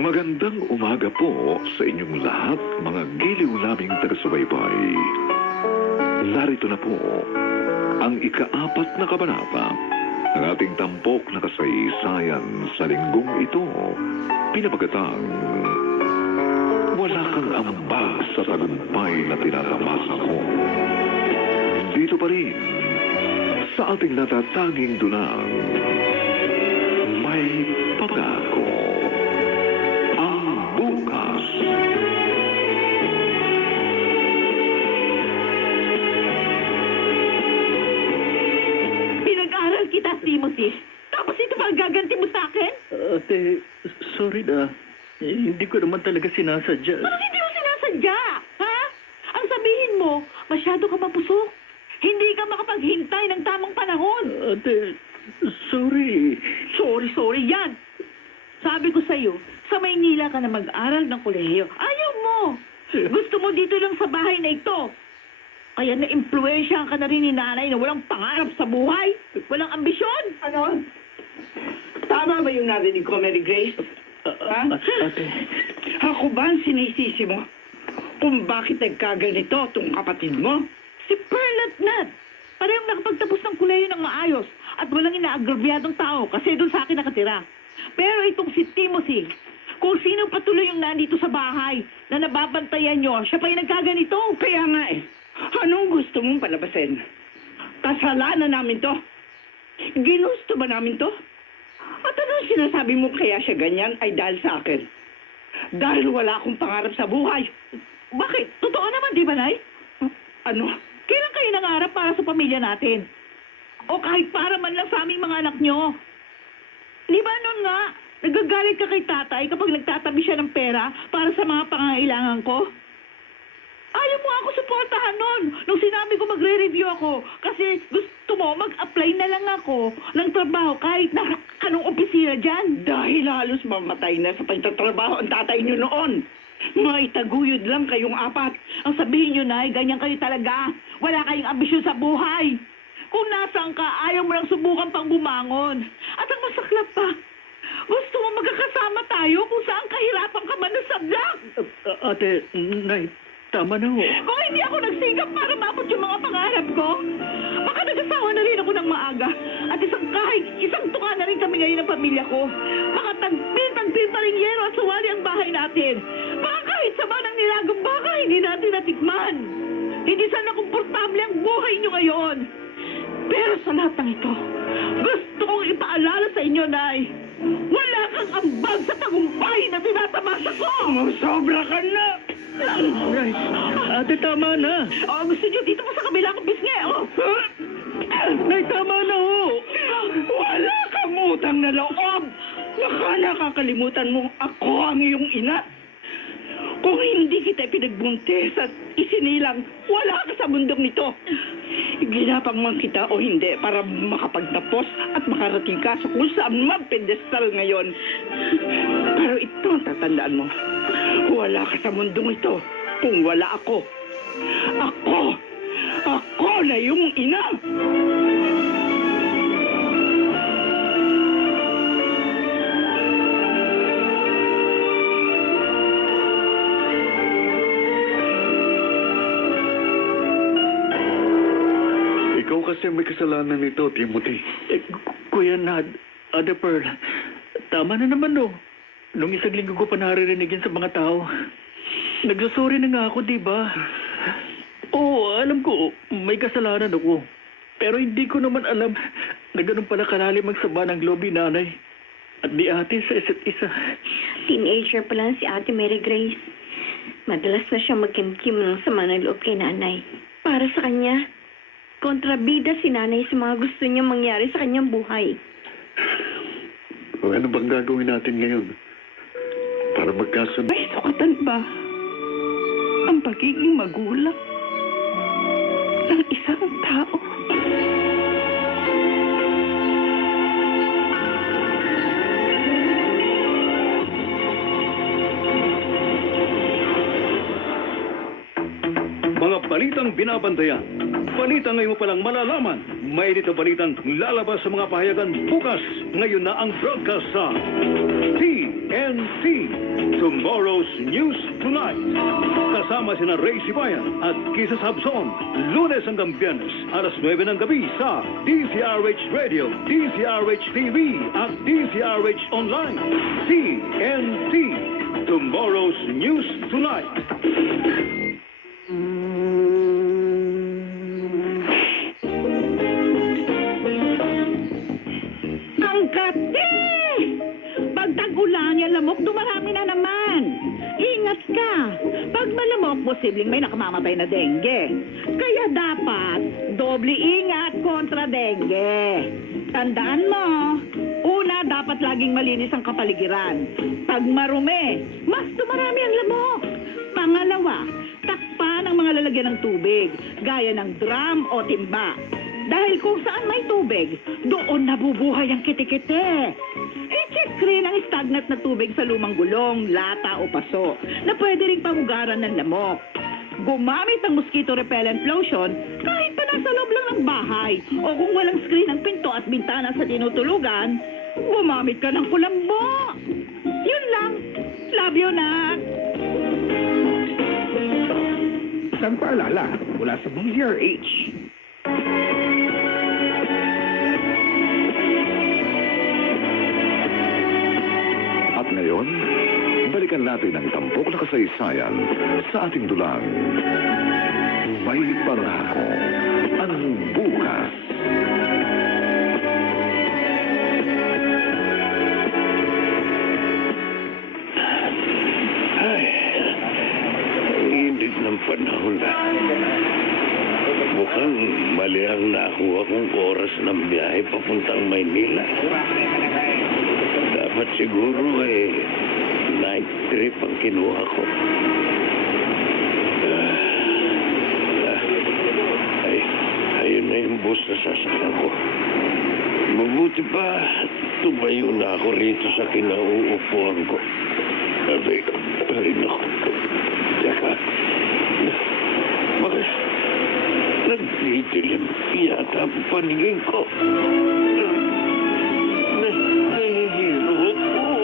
Magandang umaga po sa inyong lahat, mga giliw naming taga-subaybay. Narito na po ang ika-4 na kabanata ng ating tampok na kasaysayan sa linggong ito, pinamagatang Wala Kang Amba sa Tagumpay na Tinatamasa Ko. Dito pa rin sa ating natatanging dunang May Pangako. Ang bukas. Pinag-aral kita, Timothy. Tapos ito pa ang gaganti mo sa akin? Ate, sorry na. Hindi ko naman talaga sinasadya. Bakit hindi mo sinasadya? Ha? Ang sabihin mo, masyado ka mapusok. Hindi ka makapaghintay ng tamang panahon. Ate, sorry. Sorry yan. Sabi ko sa'yo, sa Maynila ka na mag-aral ng kolehiyo. Ayaw mo. Gusto mo dito lang sa bahay na ito. Kaya na-impluensyahan ka na rin ni nanay na walang pangarap sa buhay. Walang ambisyon. Ano? Tama ba yung narinig ko, Mary Grace? Ha? Ate, Ako ba ang sinisisi mo? Kung bakit nagkaganito itong kapatid mo? Si Pearl at Nat. Parehong nakapagtapos ng kuleyo ng maayos at walang inaagrabyadong tao kasi doon sa akin nakatira. Pero itong si Timothy, kung sino patuloy yung nandito sa bahay na nababantayan nyo, siya pa yung nagkaganito. Kaya nga eh, anong gusto mong palabasin? Kasalanan namin to? Ginusto ba namin to? At anong sinasabi mo kaya siya ganyan ay dahil sa akin? Dahil wala akong pangarap sa buhay. Bakit? Totoo naman, di ba, Nay? Ano? Kailan kayo nangarap para sa pamilya natin? O kahit para man lang sa aming mga anak nyo? Di ba nun nga, nagagalit ka kay tatay kapag nagtatabi siya ng pera para sa mga pangangailangan ko? Ayaw mo ako suportahan nun nung sinabi ko magre-review ako kasi gusto mo mag-apply na lang ako ng trabaho kahit na anong opisina dyan. Dahil halos mamatay na sa pagtatrabaho ang tatay niyo noon. Maitaguyod lang kayong apat. Ang sabihin nyo, Nay, ganyan kayo talaga. Wala kayong ambisyon sa buhay. Kung nasaan ka, ayaw mo lang subukan pang bumangon. At ang masaklap pa, gusto mo magkakasama tayo kung saan kahirapan ka man nasadlak. ate, Nay, tama na ho. Kung hindi ako nagsigap para maabot yung mga pangarap ko, baka nag-asawa na rin ako ng maaga. At kahit isang tuka na rin kami ngayon ng pamilya ko. Baka tagpil pa rin yero at suwali ang bahay natin. Baka kahit sama ng nilagang baka, hindi natin natikman. Hindi sana komportable ang buhay nyo ngayon. Pero sa lahat ng ito, gusto kong ipaalala sa inyo, Nay, wala kang ambag sa tagumpay na tinatamasa ko! Sobra ka na! Nay, ate, tama na. Oh, gusto nyo dito pa sa kabila kong bisngi, oh! Nay, tama na ho. Wala kang utang na loob! Baka nakakalimutan mo ako ang iyong ina. Kung hindi kita pinagbuntis at isinilang, wala ka sa mundong nito. Ginapang man kita o hindi para makapagtapos at makarating ka sa kung saan mag-pedestal ngayon. Pero ito ang tatandaan mo. Wala ka sa mundong ito kung wala ako. Ako na yung ina! Ikaw kasi may kasalanan nito, Timothy. Kuya Nad, Ate Pearl, tama na naman no. Nung isang linggo ko pa naririnig yan sa mga tao. Nagsusuri na nga ako, di ba? Oo, alam ko, may kasalanan ako. Pero hindi ko naman alam na ganun pala kalalim ang saba ng loob ni nanay at ni ate sa isa't isa. Teenager pa lang si Ate Mary Grace. Madalas na siya magkimkim ng sama ng loob kay nanay. Para sa kanya, kontrabida si nanay sa mga gusto niyang mangyari sa kanyang buhay. O ano bang gagawin natin ngayon? Para magkasunod. May sukatan ba ang pagiging magulang ng isang tao? Mga balitang binabantayan. Balita ngayon mo palang malalaman. may dito balitan lalabas sa mga pahayagan bukas. Ngayon na ang broadcast sa TNT, Tomorrow's News Tonight. Kasama sina Ray Sibayan at Kisa Sabson, Lunes hanggang Biyernes, alas 9 ng gabi sa DZRH Radio, DZRH TV at DZRH Online. TNT, Tomorrow's News Tonight. Ang kate! Pag tag-ulan, yan lamok, dumarami na naman. Ingat ka. Pag malamok, posibleng may nakamamatay na dengue. Kaya dapat, doble ingat kontra dengue. Tandaan mo, una, dapat laging malinis ang kapaligiran. Pag marumi, mas dumarami ang lamok. Pangalawa, takpan ang mga lalagyan ng tubig, gaya ng drum o timba. Dahil kung saan may tubig, doon nabubuhay ang kitikite. I-check rin ang stagnant na tubig sa lumang gulong, lata o paso na pwede ring pamugaran ng lamok. Gumamit ng mosquito repellent lotion kahit pa nasa loob lang ng bahay o kung walang screen ang pinto at bintana sa tinutulugan, gumamit ka ng kulambo. Yun lang. Love you, Nak. Isang paalala mula sa DZRH. At ngayon, balikan natin ang tampok na kasaysayan sa ating dulang. May pangako ang bukas. Ay, ang init ng panahon na. Mukhang mali ang nakuha kong oras ng biyahe papuntang Maynila. Dapat siguro night trip ang kinuha ko. Ayun na yung bus na sasakyan ko. Mabuti pa, tumayo na ako rito sa kinauupuan ko. Ay, naku. Teka. Bakit? Nagdidilim yata ang paningin ko. Nahihilo ako.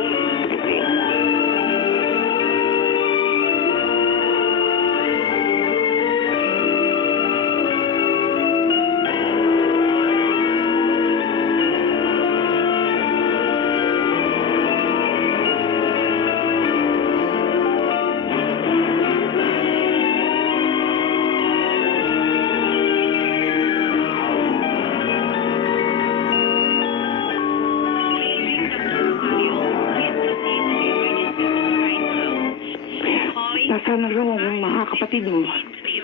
Nasaan na raw ang mga kapatid mo?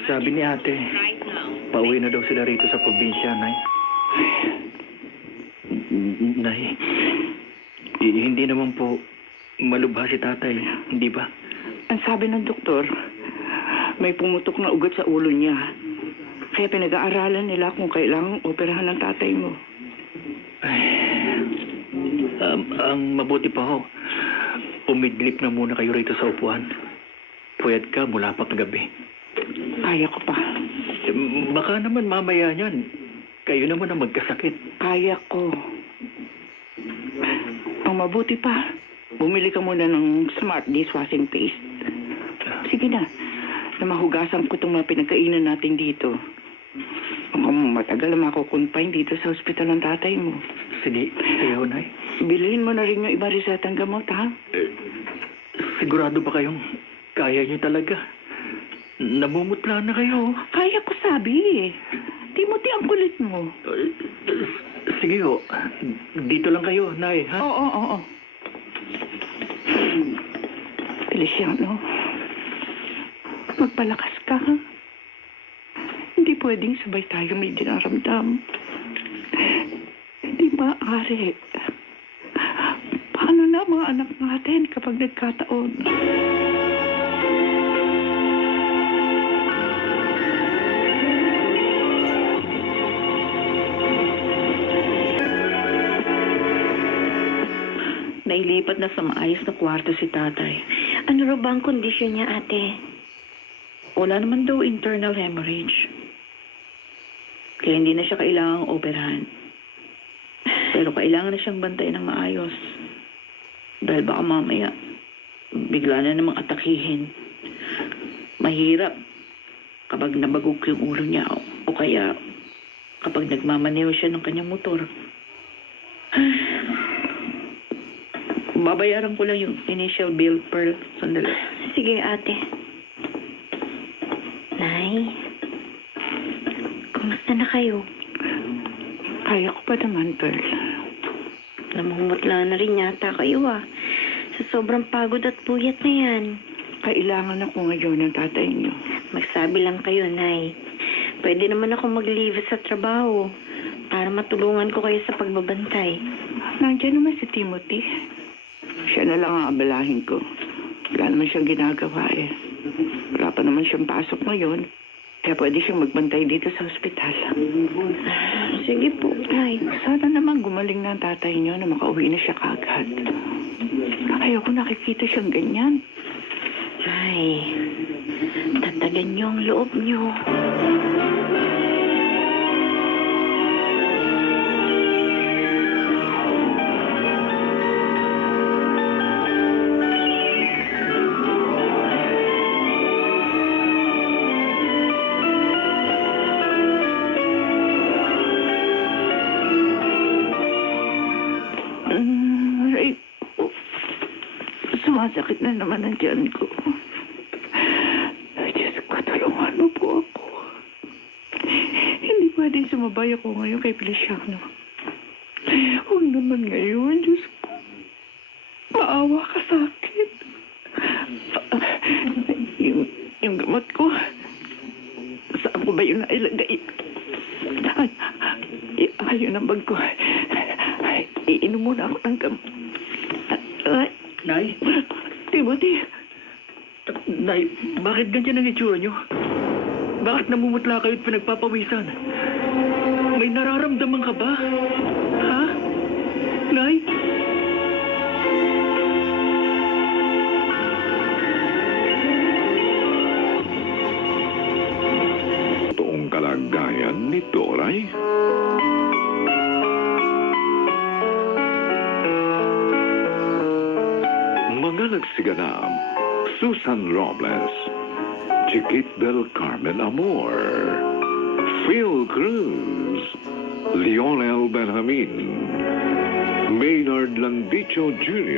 Sabi ni ate, pauwi na daw sila rito sa probinsya, Nay. Nay, hindi naman po malubha si tatay, hindi ba? Ang sabi ng doktor, may pumutok na ugat sa ulo niya. Kaya pinag-aaralan nila kung kailangang operahan ng tatay mo. Ay, ang mabuti pa ho, umidlip na muna kayo rito sa upuan. Puyat ka mula pa kagabi. Kaya ko pa. Baka naman mamaya niyan, kayo naman ang magkasakit. Kaya ko. Ang mabuti pa, bumili ka muna ng Smart Dishwashing Paste. Sige na mahugasan ko itong mga pinagkainan natin dito. Mukhang matagal na makukonfine dito sa ospital ng tatay mo. Sige, ayaw, Nay. Bilhin mo na rin yung iba resetang gamot, ha? Sigurado ba kayong kaya niyo talaga? Namumutla na kayo. Kaya ko sabi eh. Timothy, ang kulit mo. Sige ho. Dito lang kayo, Nay, ha? Oo. Feliciano, magpalakas ka, ha? Hindi pwedeng sabay tayo may dinaramdam. Hindi maaari. Paano na mga anak natin kapag nagkataon? Nailipat na sa maayos na kwarto si tatay. Ano raw ba ang kondisyon niya, ate? Wala naman daw internal hemorrhage. Kaya hindi na siya kailangang operahan. Pero kailangan na siyang bantayan ng maayos. Dahil baka mamaya, bigla na namang atakihin. Mahirap kapag nabagog yung ulo niya o kaya kapag nagmamaneho siya ng kanyang motor. Babayaran ko lang yung initial bill, Pearl. Sandali. Sige, ate. Nay, kumusta na kayo? Kaya ko pa naman, Pearl. Namumutla na rin yata kayo sa sobrang pagod at puyat na yan. Kailangan ako ngayon ng tatay niyo. Magsabi lang kayo, Nay. Pwede naman ako mag-leave sa trabaho para matulungan ko kayo sa pagbabantay. Nandiyan naman si Timothy. Siya na lang ang abalahin ko. Wala naman siyang ginagawa eh. Wala pa naman siyang pasok ngayon. Kaya pwede siyang magbantay dito sa ospital. Sige po, Nay. Sana naman gumaling na ang tatay niyo na makauwi na siya kaagad. Ayoko nakikita siyang ganyan. Nay, tatagan niyo ang loob niyo. Aray ko. Sumasakit na naman ang tiyan ko. Diyos ko, tulungan mo po ako. Hindi pwedeng sumabay ako ngayon kay Feliciano. Huwag naman ngayon, Diyos ko. Maawa ka sa akin. Yung gamot ko, saan ko ba yun nailagay? Ayun ang bag ko. Iinom muna ako ng gamot. Nay? Timothy, Nay, bakit ganyan ang itsura niyo? Bakit namumutla kayo at pinagpapawisan? May nararamdaman ka ba? Ha? Nay? Toong kalagayan ni Doray. Mga nagsiganap, Susan Robles, Chiquit del Carmen Amor, Phil Cruz, Lionel Benjamin, Maynard Landicho Jr.,